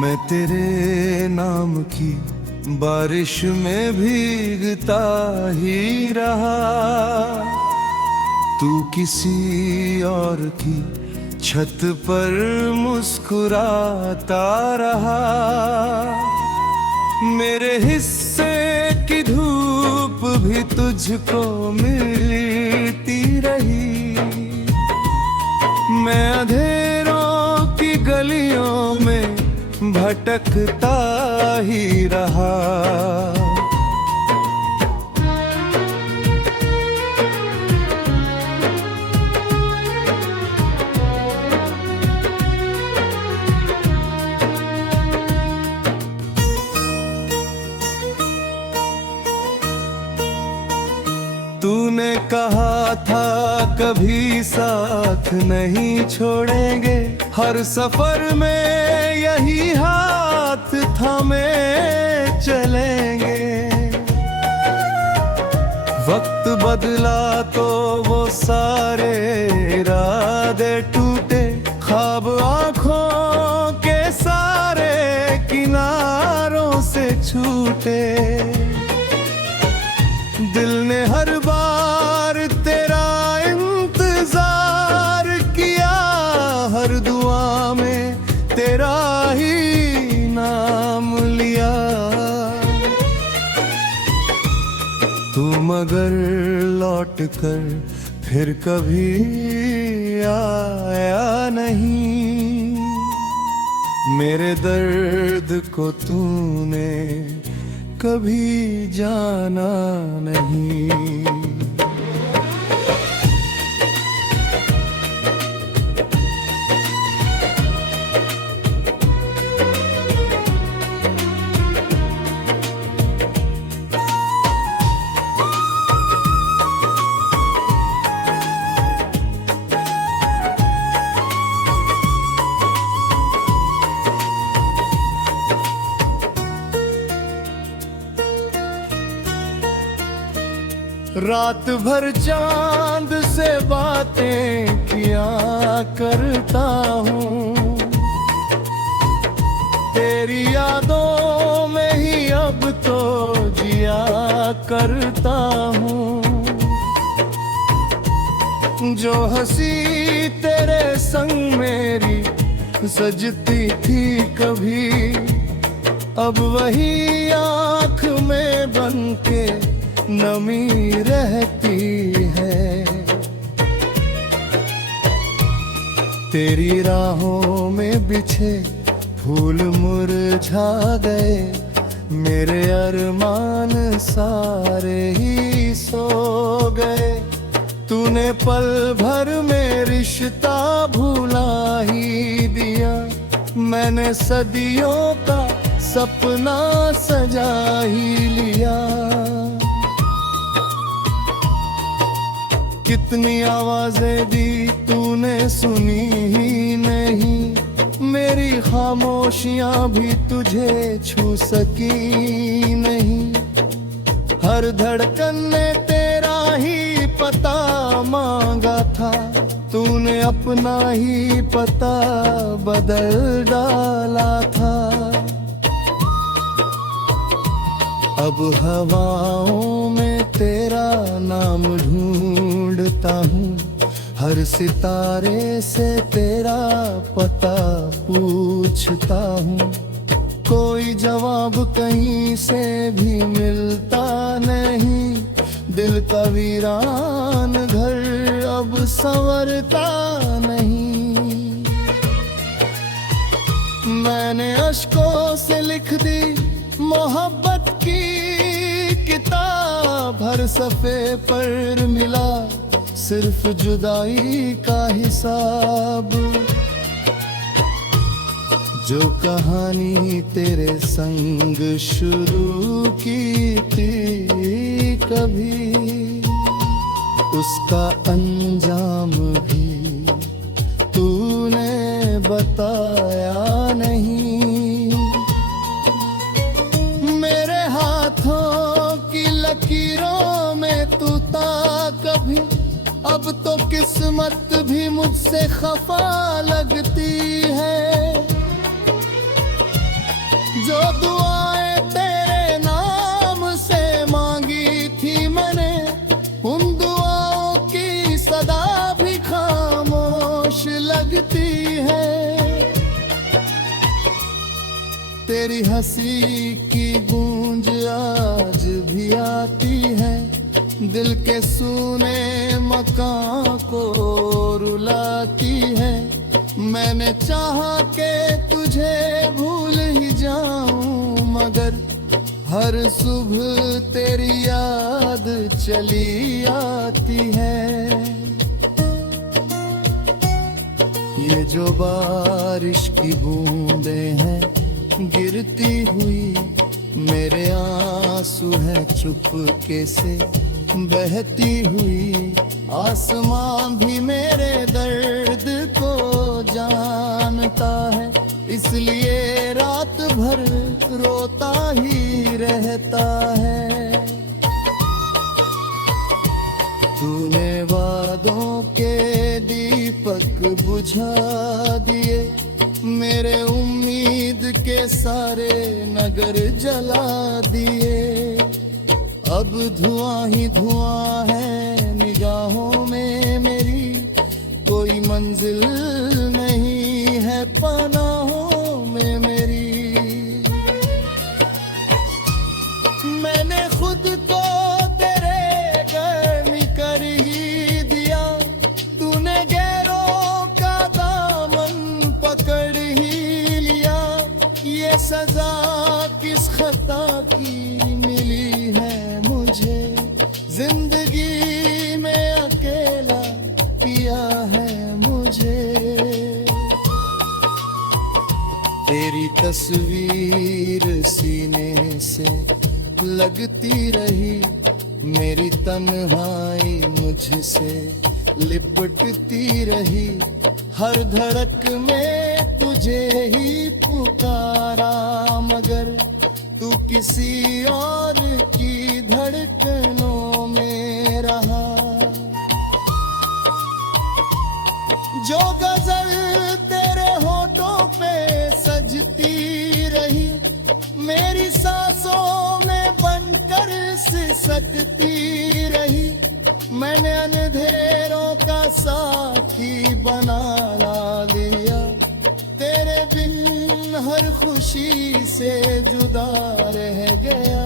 मैं तेरे नाम की बारिश में भीगता ही रहा, तू किसी और की छत पर मुस्कुराता रहा। मेरे हिस्से की धूप भी तुझको मिलती रही, मैं अंधेरों की गलियों में भटकता ही रहा। तूने कहा था कभी साथ नहीं छोड़ेंगे, हर सफर में यही हाथ थामे चलेंगे। वक्त बदला तो वो सारे इरादे टूटे, ख्वाब आंखों के सारे किनारों से छूटे। दिल ने हर बार तेरा इंतजार किया, हर दुआ में तेरा ही नाम लिया। तू मगर लौट कर फिर कभी आया नहीं, मेरे दर्द को तूने कभी जाना नहीं। रात भर चांद से बातें किया करता हूँ, तेरी यादों में ही अब तो जिया करता हूँ। जो हंसी तेरे संग मेरी सजती थी कभी, अब वही आँख में बनके नमी रहती है। तेरी राहों में बिछे फूल मुरझा गए, मेरे अरमान सारे ही सो गए। तूने पल भर में रिश्ता भुला ही दिया, मैंने सदियों का सपना सजा ही लिया। कितनी आवाजें दी तूने सुनी ही नहीं, मेरी खामोशियां भी तुझे छू सकी नहीं। हर धड़कन ने तेरा ही पता मांगा था, तूने अपना ही पता बदल डाला था। अब हवाओं में तेरा नाम ढूंढता हूँ, हर सितारे से तेरा पता पूछता हूँ। कोई जवाब कहीं से भी मिलता नहीं, दिल का वीरान घर अब संवरता नहीं। मैंने अश्कों से लिख दी मोहब्बत की किताब, हर सफ़े पर मिला सिर्फ जुदाई का हिसाब। जो कहानी तेरे संग शुरू की थी कभी, उसका अंजाम भी तूने बताया नहीं। मेरे हाथों की लकीरों में तू था कभी, अब तो किस्मत भी मुझसे खफा लगती है। जो दुआएं तेरे नाम से मांगी थी मैंने, उन दुआओं की सदा भी खामोश लगती है। तेरी हंसी की गूंज आज भी आती है, दिल के सूने मकान को रुलाती है। मैंने चाहा के तुझे भूल ही जाऊं, मगर हर सुबह तेरी याद चली आती है। ये जो बारिश की बूंदें हैं गिरती हुई, मेरे आंसू हैं चुपके से बहती हुई। आसमां भी मेरे दर्द को जानता है, इसलिए रात भर रोता ही रहता है। तूने वादों के दीपक बुझा दिए, मेरे उम्मीद के सारे नगर जला दिए। अब धुआं ही धुआं है निगाहों में मेरी, कोई मंजिल नहीं है पनाहों में मेरी। मैंने खुद को तेरे गर्मी कर ही दिया, तूने गैरों का दामन पकड़ ही लिया। ये सजा किस खता की मिली है मुझे, जिंदगी में अकेला किया है मुझे। तेरी तस्वीर सीने से लगती रही, मेरी तन्हाई मुझसे लिपटती रही। हर धड़क में तुझे ही पुकारा, मगर तू किसी और की धड़कनों में रहा। जो गजल तेरे होठों पे सजती रही, मेरी सांसों में बनकर सिसकती रही। मैंने अंधेरों का साथी बना लिया, तेरे बिन हर खुशी से जुदा रह गया।